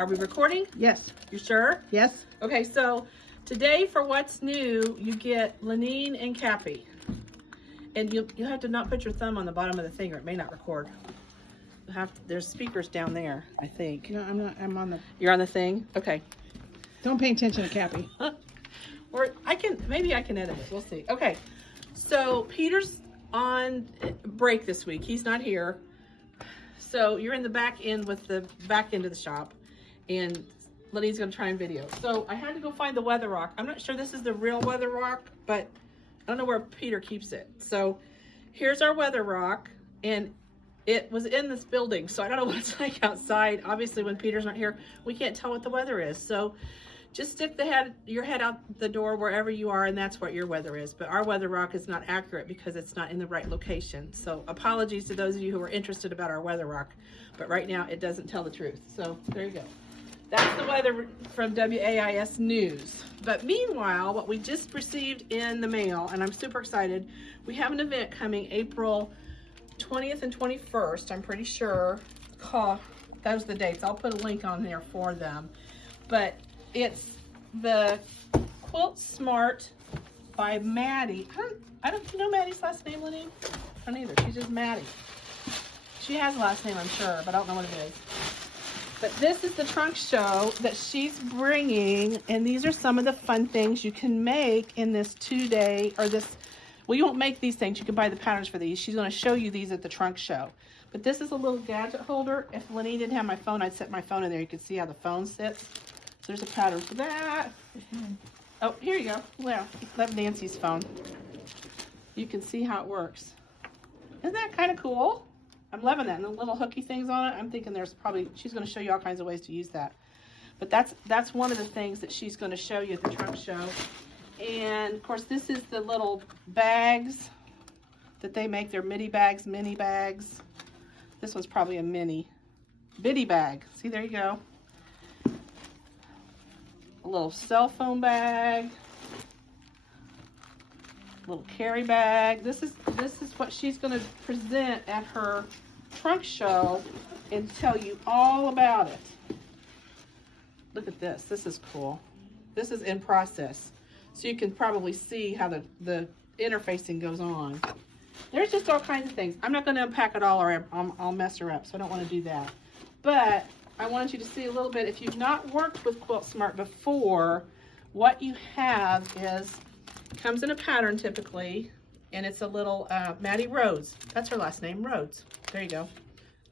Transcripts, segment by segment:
Are we recording? Yes. You sure? Yes. Okay, so today for What's New, you get Lenine and Cappy. And you have to not put your thumb on the bottom of the thing or it may not record. There's speakers down there, I think. No, I'm not. I'm on the. You're on the thing? Okay. Don't pay attention to Cappy. Or maybe I can edit it. We'll see. Okay. So Peter's on break this week. He's not here. So you're in the back end with the back end of the shop. And Lenny's going to try and video. So I had to go find the weather rock. I'm not sure this is the real weather rock, but I don't know where Peter keeps it. So here's our weather rock. And it was in this building, so I don't know what it's like outside. Obviously, when Peter's not here, we can't tell what the weather is. So just stick your head out the door wherever you are, and that's what your weather is. But our weather rock is not accurate because it's not in the right location. So apologies to those of you who are interested about our weather rock. But right now, it doesn't tell the truth. So there you go. That's the weather from WAIS News. But meanwhile, what we just received in the mail, and I'm super excited, we have an event coming April 20th and 21st, I'm pretty sure. Those are the dates. I'll put a link on there for them. But it's the Quilt Smart by Maddie. I don't know Maddie's last name, Lenny? I don't either. She's just Maddie. She has a last name, I'm sure, but I don't know what it is. But this is the trunk show that she's bringing, and these are some of the fun things you can make in this 2-day, or this. Well, you won't make these things. You can buy the patterns for these. She's going to show you these at the trunk show. But this is a little gadget holder. If Lenny didn't have my phone, I'd set my phone in there. You can see how the phone sits. So there's a pattern for that. Oh, here you go. Well, that's Nancy's phone. You can see how it works. Isn't that kind of cool? I'm loving that. And the little hooky things on it. I'm thinking she's going to show you all kinds of ways to use that. But that's one of the things that she's going to show you at the trunk show. And of course, this is the little bags that they make. They're mini bags. This one's probably a bitty bag. See, there you go. A little cell phone bag. Little carry bag. This is what she's going to present at her trunk show and tell you all about it. Look at this. This is cool. This is in process. So you can probably see how the interfacing goes on. There's just all kinds of things. I'm not going to unpack it all or I'll mess her up, so I don't want to do that. But I wanted you to see a little bit. If you've not worked with Quilt Smart before, what you have comes in a pattern typically, and it's a little Maddie Rhodes. That's her last name, Rhodes. There you go.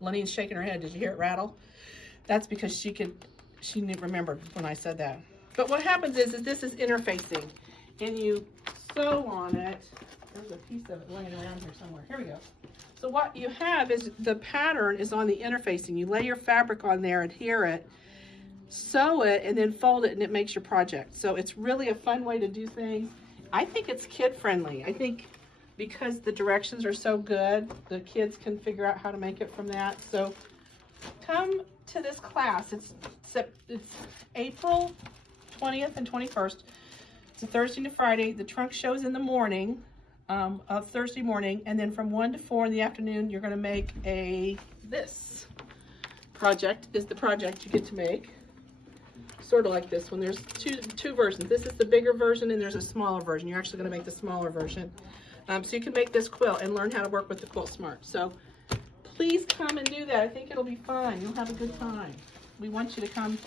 Lenine's shaking her head. Did you hear it rattle? That's because she remembered when I said that. But what happens is this is interfacing, and you sew on it. There's a piece of it laying around here somewhere. Here we go. So what you have is the pattern is on the interfacing. You lay your fabric on there, adhere it, sew it, and then fold it, and it makes your project. So it's really a fun way to do things. I think it's kid-friendly. I think because the directions are so good, the kids can figure out how to make it from that. So come to this class. It's April 20th and 21st. It's a Thursday to Friday. The trunk show's in the morning of Thursday morning, and then from 1 to 4 in the afternoon, you're going to make this project is the project you get to make. Sort of like this one. There's two versions. This is the bigger version, and there's a smaller version. You're actually going to make the smaller version. So you can make this quilt and learn how to work with the Quilt Smart. So please come and do that. I think it'll be fun. You'll have a good time. We want you to come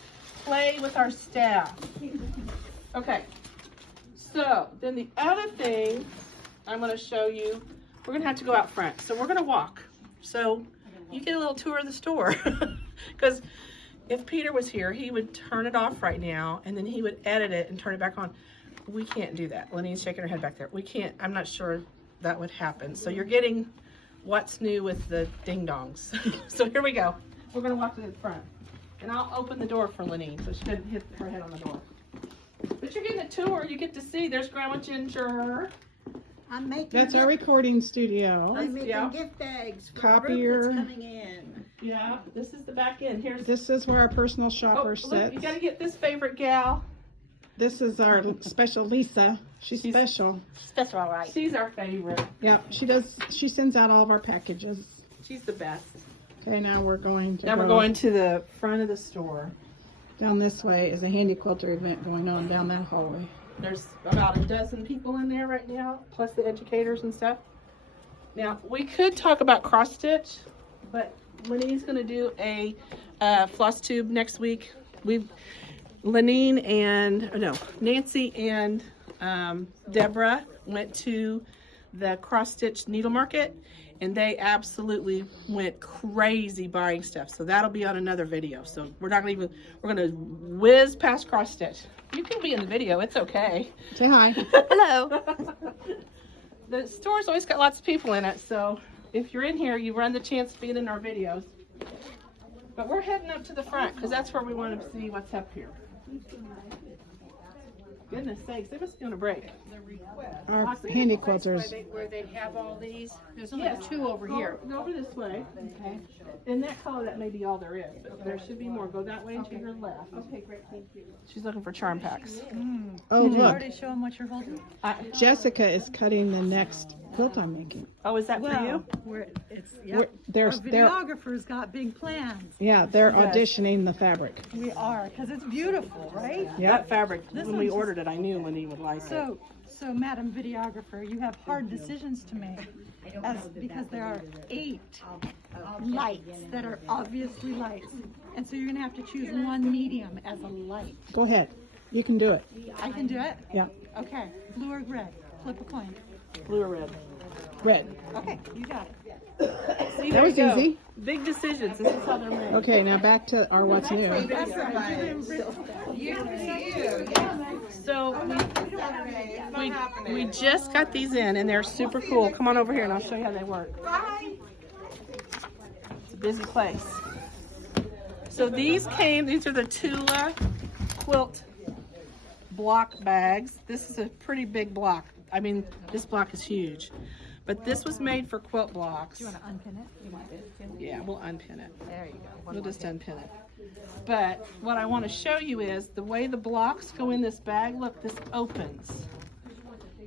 play with our staff. Okay. So then the other thing I'm going to show you, we're going to have to go out front. So we're going to walk. So you get a little tour of the store. Because if Peter was here, he would turn it off right now, and then he would edit it and turn it back on. We can't do that. Lenny's shaking her head back there. We can't. I'm not sure that would happen. So you're getting what's new with the ding-dongs. So here we go. We're going to walk to the front. And I'll open the door for Lenny so she doesn't hit her head on the door. But you're getting a tour. You get to see. There's Grandma Ginger. I'm making. That's our recording studio. I'm making gift bags for Copier. the group that's coming in. Yeah, this is the back end. This is where our personal shopper sits. Look, you got to get this favorite gal. This is our special Lisa. She's special. That's all right. She's our favorite. Yeah, she sends out all of our packages. She's the best. Okay, now we're going to we're going to the front of the store. Down this way is a handy quilter event going on down that hallway. There's about a dozen people in there right now, plus the educators and stuff. Now, we could talk about cross stitch, but Lenine's gonna do a floss tube next week. Nancy and Deborah went to the cross stitch needle market, and they absolutely went crazy buying stuff. So that'll be on another video. So we're gonna whiz past cross stitch. You can be in the video, it's okay. Say hi. Hello. The store's always got lots of people in it, so if you're in here, you run the chance of being in our videos. But we're heading up to the front because that's where we want to see what's up here. Goodness sakes, they must be on a break. Our handy quilters. Where they have all these. There's only two over here. Go over this way. Okay. In that color, that may be all there is, but there should be more. Go that way and to your left. Okay, great, thank you. She's looking for charm packs. Oh, Did you look. already show them what you're holding? Jessica is cutting the next quilt I'm making. Oh, is that for you? They're Videographers got big plans. yeah, they're Yes. auditioning the fabric. We are, because it's beautiful, right? That fabric, This when we one's ordered it, I knew Lenny would like it. So, Madam Videographer, you have hard decisions to make, because there are 8 lights that are obviously lights, and so you're gonna have to choose one medium as a light. Go ahead. You can do it. I can do it? Yeah. Okay, blue or red? Flip a coin. Blue or red? Red. Okay, you got it. See, That there was you go. easy. Big decisions. This is how they're made. Okay, now back to our what's new. That's right. So we just got these in, and they're super cool. Come on over here, and I'll show you how they work. It's a busy place. So these are the Tula quilt block bags. This is a pretty big block. I mean, this block is huge. But this was made for quilt blocks. Do you want to unpin it? You want this too? Yeah, we'll unpin it. There you go. We'll just unpin it. But what I want to show you is the way the blocks go in this bag. Look, this opens.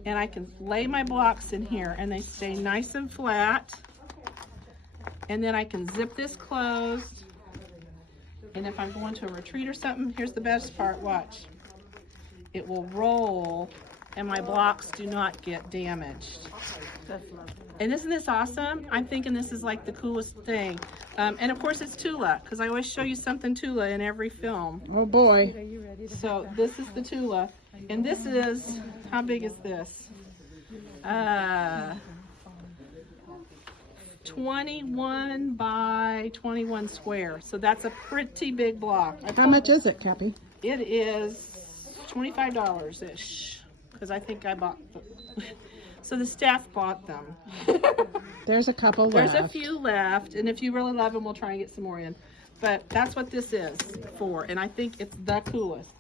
And I can lay my blocks in here and they stay nice and flat. And then I can zip this closed. And if I'm going to a retreat or something, here's the best part, watch. It will roll and my blocks do not get damaged. And isn't this awesome? I'm thinking this is like the coolest thing. And of course it's Tula, because I always show you something Tula in every film. Oh boy. Are you ready to So this is the Tula. And this is, how big is this? 21 by 21 square. So that's a pretty big block. How much is it, Cappy? It is $25-ish, because I think I bought them. So the staff bought them. There's a couple left. There's a few left, and if you really love them, we'll try and get some more in. But that's what this is for, and I think it's the coolest.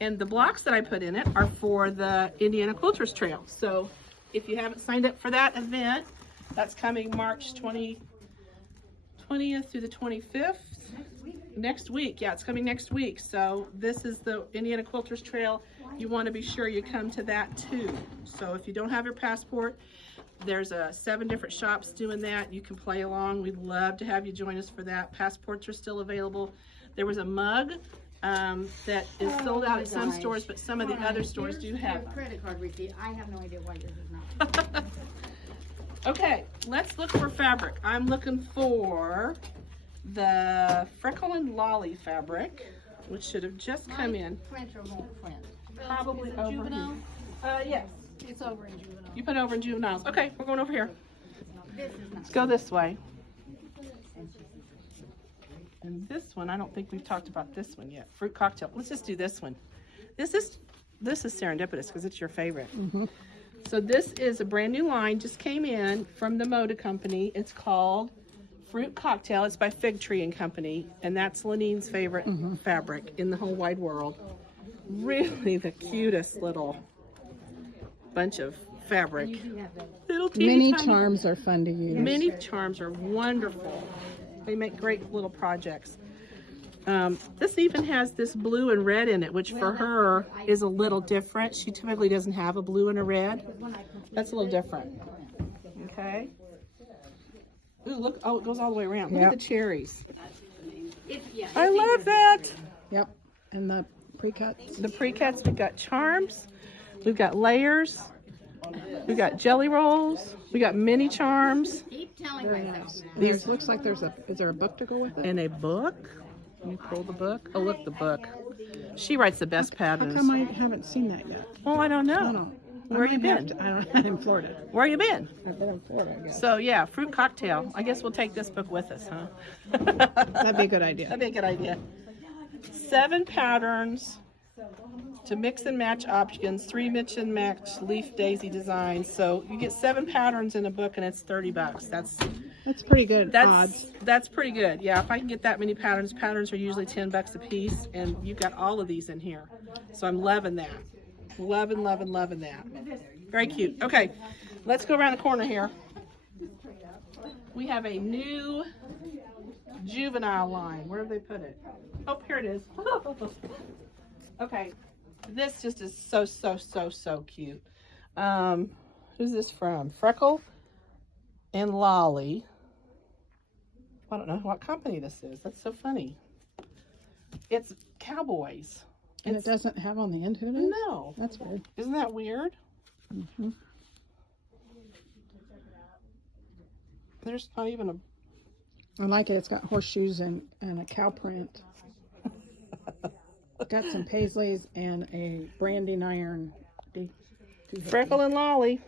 And the blocks that I put in it are for the Indiana Quilters Trail. So if you haven't signed up for that event, that's coming March 20th through the 25th. Next week, yeah, it's coming next week. So this is the Indiana Quilters Trail. You want to be sure you come to that too. So if you don't have your passport, there's 7 different shops doing that. You can play along. We'd love to have you join us for that. Passports are still available. There was a mug that is sold out at some stores, but some of the other stores do have them. Credit card receipt. I have no idea why yours is not. Okay, let's look for fabric. I'm looking for the Freckle and Lollie fabric, which should have just come in. French or won't French? Probably over juvenile? here. Yes. It's over in juvenile. You put it over in juveniles. Okay, we're going over here. This is not. Let's go this way. And this one, I don't think we've talked about this one yet. Fruit cocktail. Let's just do this one. This is serendipitous because it's your favorite. Mm-hmm. So this is a brand new line, just came in from the Moda company. It's called Fruit Cocktail. It's by Fig Tree and Company, and that's Lenine's favorite fabric in the whole wide world. Really the cutest little bunch of fabric. Little teeny Mini tiny- charms are fun to use. Mini charms are wonderful. They make great little projects. This even has this blue and red in it, which for her is a little different. She typically doesn't have a blue and a red. That's a little different. Okay. Ooh, look, oh, it goes all the way around. Look Yep. at the cherries. I love that. Yep. And the pre-cuts. The pre-cuts, we've got charms, we've got layers, we've got jelly rolls, we got mini charms, Keep telling Very myself. nice. that. And there's, looks like there's a, is there a book to go with it? and a book. Can you pull the book? Oh, look, the book. She writes the best How patterns. come I haven't seen that yet? Well, I don't I know. don't know. Where you been? I don't, I'm in Florida. Where you been? I've been in Florida, I guess. So yeah, fruit cocktail. I guess we'll take this book with us, huh? That'd be a good idea. That'd be a good idea. 7 patterns to mix and match options, 3 mix and match leaf daisy designs. So you get 7 patterns in a book and it's $30. That's pretty good odds. That's pretty good. Yeah, if I can get that many patterns, patterns are usually $10 a piece, and you've got all of these in here. So I'm loving that. Loving that. Very cute. Okay, let's go around the corner here. We have a new juvenile line. Where have they put it? Oh, here it is. Okay, this just is so cute. Who's this from? Freckle and Lollie. I don't know what company this is. That's so funny. It's cowboys. And it doesn't have on the end who it is? No. That's weird. Isn't that weird? Mm-hmm. There's not even a... I like it. It's got horseshoes and a cow print. Got some paisleys and a branding iron. Freckle and Lollie.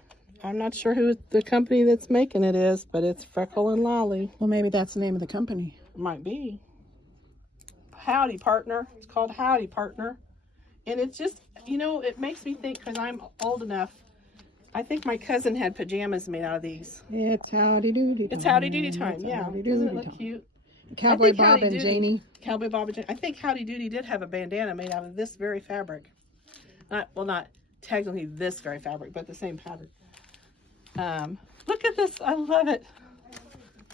I'm not sure who the company that's making it is, but it's Freckle and Lollie. Well, maybe that's the name of the company. Might be. Howdy Partner. It's called Howdy Partner. And it's just, you know, it makes me think, because I'm old enough, I think my cousin had pajamas made out of these. It's howdy doody time. It's Howdy Doody time, It's yeah. howdy Doesn't it doody look time. cute? Cowboy think Bob Howdy and Doody- Janie. Cowboy Bob and Jane. I think Howdy Doody did have a bandana made out of this very fabric. Not technically this very fabric, but the same pattern. Look at this. I love it.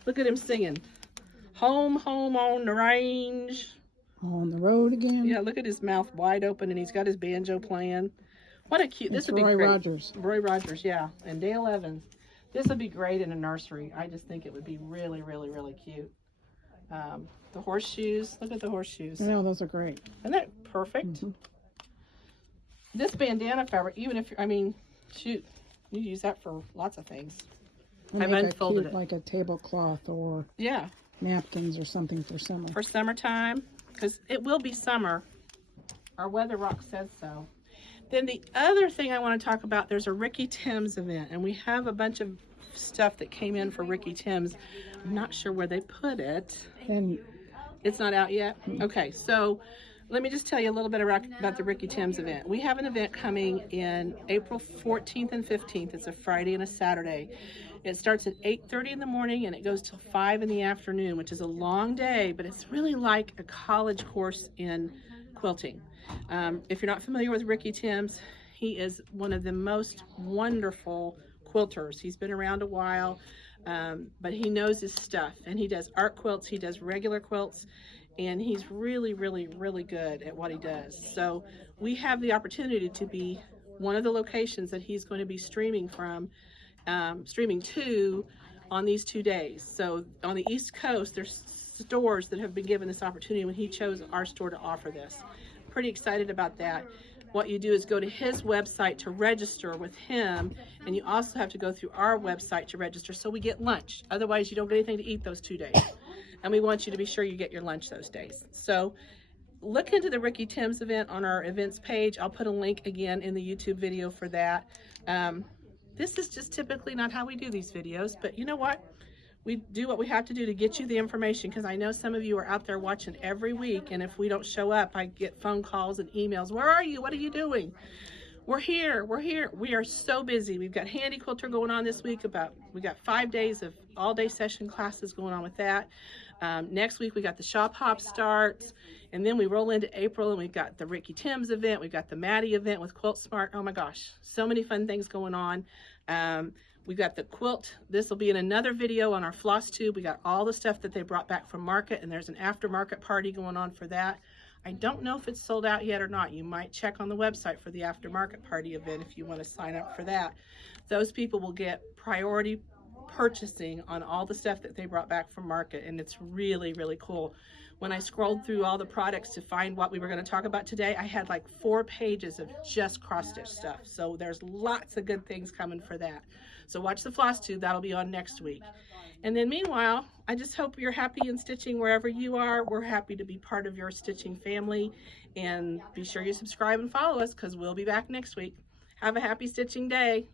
Look at him singing. Home on the range. On the road again. Yeah, look at his mouth wide open, and he's got his banjo playing. What a cute. This It's would be Roy great. Rogers. Roy Rogers, yeah, and Dale Evans. This would be great in a nursery. I just think it would be really cute. The horseshoes. Look at the horseshoes. I know, those are great. Isn't that perfect? Mhm. This bandana fabric, even if, I mean, shoot, you use that for lots of things. And I've make unfolded cute, it. like a tablecloth or Yeah, napkins or something for summer. for summertime, because it will be summer. Our weather rock says so. Then the other thing I want to talk about, there's a Ricky Timms event, and we have a bunch of stuff that came in for Ricky Timms. I'm not sure where they put it. And It's not out yet? Okay, so let me just tell you a little bit about the Ricky Timms event. We have an event coming in April 14th and 15th. It's a Friday and a Saturday. It starts at 8:30 in the morning and it goes till 5 in the afternoon, which is a long day, but it's really like a college course in quilting. If you're not familiar with Ricky Timms, he is one of the most wonderful quilters. He's been around a while. But he knows his stuff, and he does art quilts, he does regular quilts, and he's really good at what he does. So we have the opportunity to be one of the locations that he's going to be streaming to on these 2 days. So on the East Coast, there's stores that have been given this opportunity when he chose our store to offer this. Pretty excited about that. What you do is go to his website to register with him, and you also have to go through our website to register, so we get lunch. Otherwise, you don't get anything to eat those 2 days. And we want you to be sure you get your lunch those days. So look into the Ricky Timms event on our events page. I'll put a link again in the YouTube video for that. This is just typically not how we do these videos, but you know what? We do what we have to do to get you the information, because I know some of you are out there watching every week, and if we don't show up, I get phone calls and emails. Where are you? What are you doing? We're here. We are so busy. We've got Handy Quilter going on this week. We got 5 days of all-day session classes going on with that. Next week we got the Shop Hop starts, and then we roll into April and we've got the Ricky Timms event. We've got the Maddie event with Quilt Smart. Oh my gosh, so many fun things going on. We've got the quilt. This will be in another video on our floss tube. We got all the stuff that they brought back from market, and there's an aftermarket party going on for that. I don't know if it's sold out yet or not. You might check on the website for the aftermarket party event if you want to sign up for that. Those people will get priority purchasing on all the stuff that they brought back from market, and it's really, really cool. When I scrolled through all the products to find what we were going to talk about today, I had like 4 pages of just cross-stitch stuff. So there's lots of good things coming for that. So watch the floss tube. That'll be on next week. And then meanwhile, I just hope you're happy in stitching wherever you are. We're happy to be part of your stitching family. And be sure you subscribe and follow us, because we'll be back next week. Have a happy stitching day.